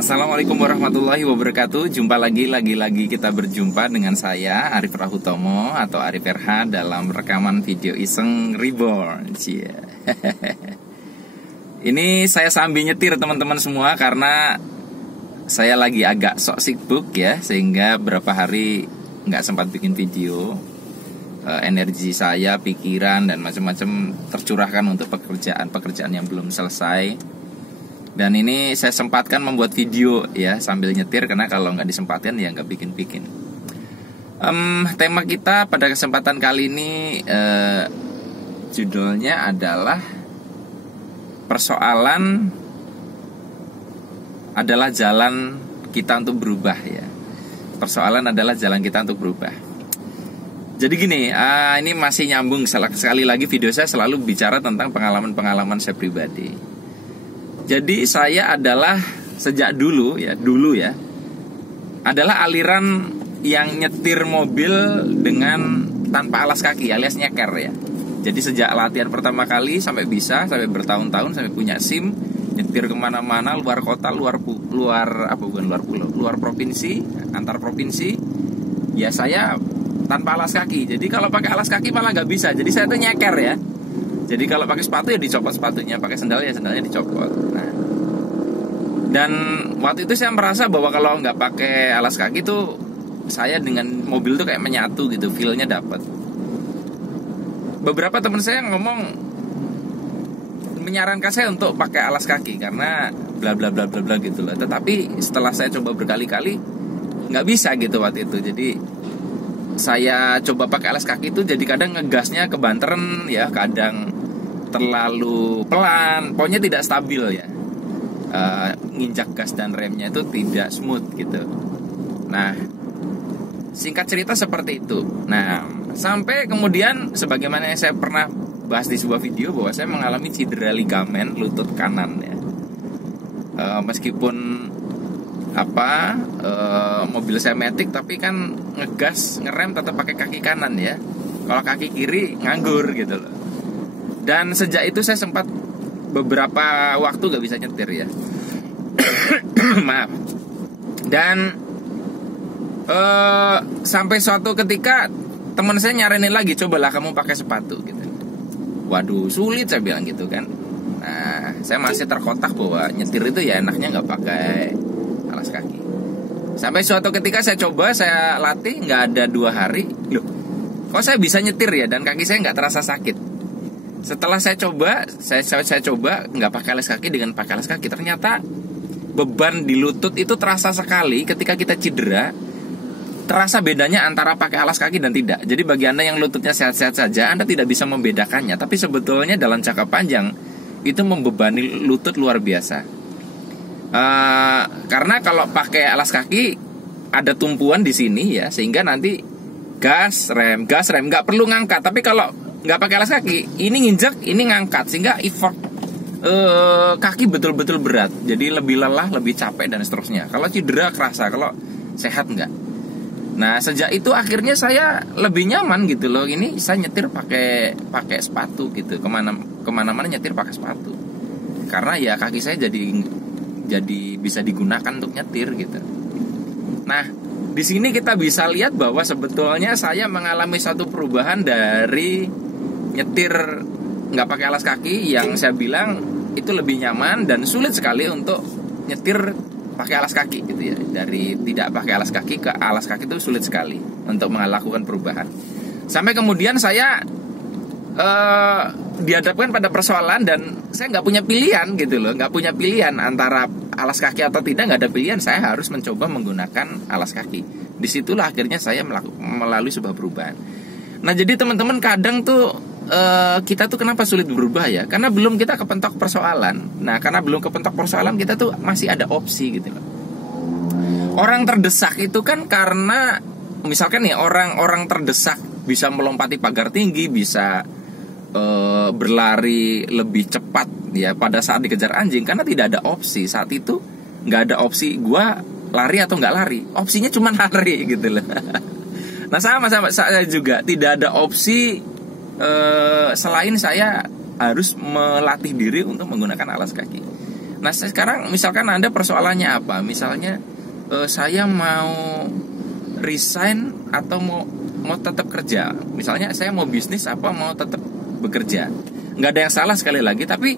Assalamualaikum warahmatullahi wabarakatuh. Jumpa lagi kita berjumpa dengan saya Arif Rahutomo atau Arif RH dalam rekaman video iseng Reborn. Ini saya sambil nyetir teman-teman semua karena saya lagi agak sok sibuk ya, sehingga berapa hari nggak sempat bikin video. Energi saya, pikiran dan macam-macam tercurahkan untuk pekerjaan yang belum selesai. Dan ini saya sempatkan membuat video ya sambil nyetir, karena kalau nggak disempatkan ya nggak bikin-bikin. Tema kita pada kesempatan kali ini judulnya adalah persoalan adalah jalan kita untuk berubah ya. Persoalan adalah jalan kita untuk berubah. Jadi gini, ini masih nyambung, sekali lagi video saya selalu bicara tentang pengalaman-pengalaman saya pribadi. Jadi saya adalah sejak dulu ya adalah aliran yang nyetir mobil dengan tanpa alas kaki alias nyeker ya. Jadi sejak latihan pertama kali sampai bertahun-tahun, sampai punya SIM, nyetir kemana-mana, luar kota, luar provinsi, antar provinsi, ya saya tanpa alas kaki. Jadi kalau pakai alas kaki malah nggak bisa. Jadi saya tuh nyeker ya. Jadi kalau pakai sepatu ya dicopot sepatunya, pakai sendal ya sendalnya dicopot. Nah, dan waktu itu saya merasa bahwa kalau nggak pakai alas kaki tuh saya dengan mobil tuh kayak menyatu gitu, feel-nya dapat. Beberapa teman saya ngomong menyarankan saya untuk pakai alas kaki karena bla bla bla bla bla gitu loh. Tetapi setelah saya coba berkali-kali nggak bisa gitu waktu itu. Jadi saya coba pakai alas kaki itu jadi kadang ngegasnya kebanteran ya, kadang terlalu pelan, pokoknya tidak stabil ya. Nginjak gas dan remnya itu tidak smooth gitu. Nah, singkat cerita seperti itu. Nah, sampai kemudian sebagaimana yang saya pernah bahas di sebuah video bahwa saya mengalami cedera ligamen lutut kanan ya. Meskipun mobil saya matic, tapi kan ngegas, ngerem tetap pakai kaki kanan ya. Kalau kaki kiri nganggur gitu loh. Dan sejak itu saya sempat beberapa waktu gak bisa nyetir ya. Maaf. Dan sampai suatu ketika teman saya nyaranin lagi, cobalah kamu pakai sepatu gitu. Waduh, sulit saya bilang gitu kan. Nah, saya masih terkotak bahwa nyetir itu ya enaknya gak pakai alas kaki. Sampai suatu ketika saya coba, saya latih, gak ada 2 hari. Loh, kok saya bisa nyetir ya, dan kaki saya gak terasa sakit. Setelah saya coba nggak pakai alas kaki dengan pakai alas kaki, ternyata beban di lutut itu terasa sekali ketika kita cedera. Terasa bedanya antara pakai alas kaki dan tidak. Jadi bagi Anda yang lututnya sehat-sehat saja, Anda tidak bisa membedakannya. Tapi sebetulnya dalam jangka panjang itu membebani lutut luar biasa. Karena kalau pakai alas kaki ada tumpuan di sini ya, sehingga nanti gas rem nggak perlu ngangkat. Tapi kalau nggak pakai alas kaki, ini nginjek, ini ngangkat, sehingga effort kaki betul-betul berat. Jadi lebih lelah, lebih capek dan seterusnya. Kalau cedera kerasa, kalau sehat enggak. Nah, sejak itu akhirnya saya lebih nyaman gitu loh. Ini saya nyetir pakai sepatu gitu, kemana-mana nyetir pakai sepatu. Karena ya kaki saya jadi bisa digunakan untuk nyetir gitu. Nah, di sini kita bisa lihat bahwa sebetulnya saya mengalami satu perubahan dari nyetir nggak pakai alas kaki yang saya bilang itu lebih nyaman dan sulit sekali untuk nyetir pakai alas kaki gitu ya. Dari tidak pakai alas kaki ke alas kaki itu sulit sekali untuk melakukan perubahan. Sampai kemudian saya dihadapkan pada persoalan dan saya nggak punya pilihan gitu loh, nggak punya pilihan antara alas kaki atau tidak, nggak ada pilihan, saya harus mencoba menggunakan alas kaki. Disitulah akhirnya saya melalui sebuah perubahan. Nah, jadi teman-teman kadang tuh kita tuh kenapa sulit berubah ya? Karena belum kita kepentok persoalan. Nah, karena belum kepentok persoalan, kita tuh masih ada opsi gitu loh. Orang terdesak itu kan karena misalkan nih orang terdesak bisa melompati pagar tinggi, bisa berlari lebih cepat ya pada saat dikejar anjing, karena tidak ada opsi saat itu. Nggak ada opsi gua lari atau nggak lari, opsinya cuma lari gitu loh. Nah, sama saya juga tidak ada opsi selain saya harus melatih diri untuk menggunakan alas kaki. Nah sekarang misalkan Anda persoalannya apa? Misalnya saya mau resign atau mau tetap kerja. Misalnya saya mau bisnis apa mau tetap bekerja. Nggak ada yang salah sekali lagi. Tapi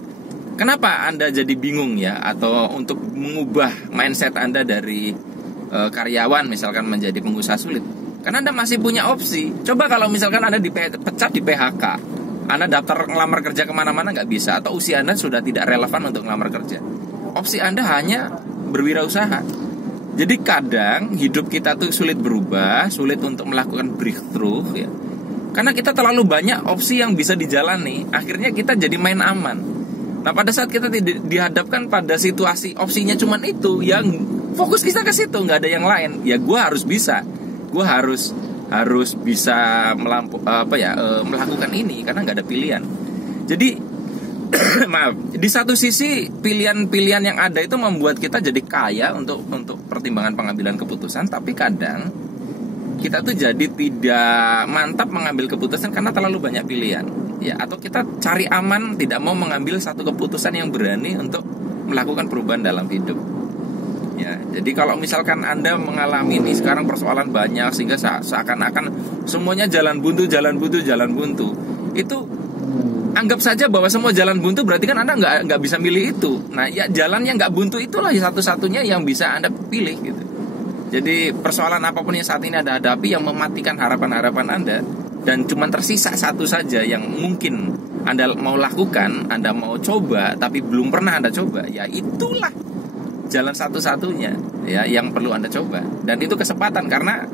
kenapa Anda jadi bingung ya? Atau untuk mengubah mindset Anda dari karyawan misalkan menjadi pengusaha sulit? Karena Anda masih punya opsi. Coba kalau misalkan Anda dipecat di PHK, Anda daftar ngelamar kerja kemana-mana nggak bisa, atau usia Anda sudah tidak relevan untuk ngelamar kerja. Opsi Anda hanya berwirausaha. Jadi kadang hidup kita tuh sulit berubah, sulit untuk melakukan breakthrough ya. Karena kita terlalu banyak opsi yang bisa dijalani, akhirnya kita jadi main aman. Nah pada saat kita dihadapkan pada situasi opsinya cuman itu, yang fokus kita ke situ, nggak ada yang lain. Ya gue harus bisa. Gue harus bisa melakukan ini karena nggak ada pilihan. Jadi maaf, di satu sisi pilihan-pilihan yang ada itu membuat kita jadi kaya untuk pertimbangan pengambilan keputusan, tapi kadang kita tuh jadi tidak mantap mengambil keputusan karena terlalu banyak pilihan. Ya, atau kita cari aman, tidak mau mengambil satu keputusan yang berani untuk melakukan perubahan dalam hidup. Ya, jadi kalau misalkan Anda mengalami ini sekarang persoalan banyak sehingga seakan-akan semuanya jalan buntu, itu anggap saja bahwa semua jalan buntu berarti kan Anda nggak bisa milih itu. Nah, ya jalan yang nggak buntu itulah satu-satunya yang bisa Anda pilih gitu. Jadi persoalan apapun yang saat ini Anda hadapi yang mematikan harapan-harapan Anda dan cuma tersisa satu saja yang mungkin Anda mau lakukan, Anda mau coba tapi belum pernah Anda coba, ya itulah jalan satu-satunya ya yang perlu Anda coba. Dan itu kesempatan, karena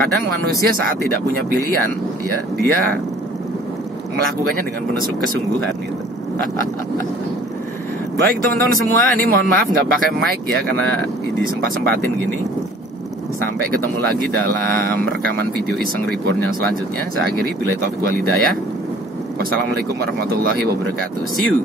kadang manusia saat tidak punya pilihan ya dia melakukannya dengan penuh kesungguhan gitu. Baik teman-teman semua, ini mohon maaf nggak pakai mic ya karena disempat-sempatin gini. Sampai ketemu lagi dalam rekaman video Iseng Reborn yang selanjutnya. Saya akhiri, billahi taufiq wal hidayah. Wassalamualaikum warahmatullahi wabarakatuh. See you.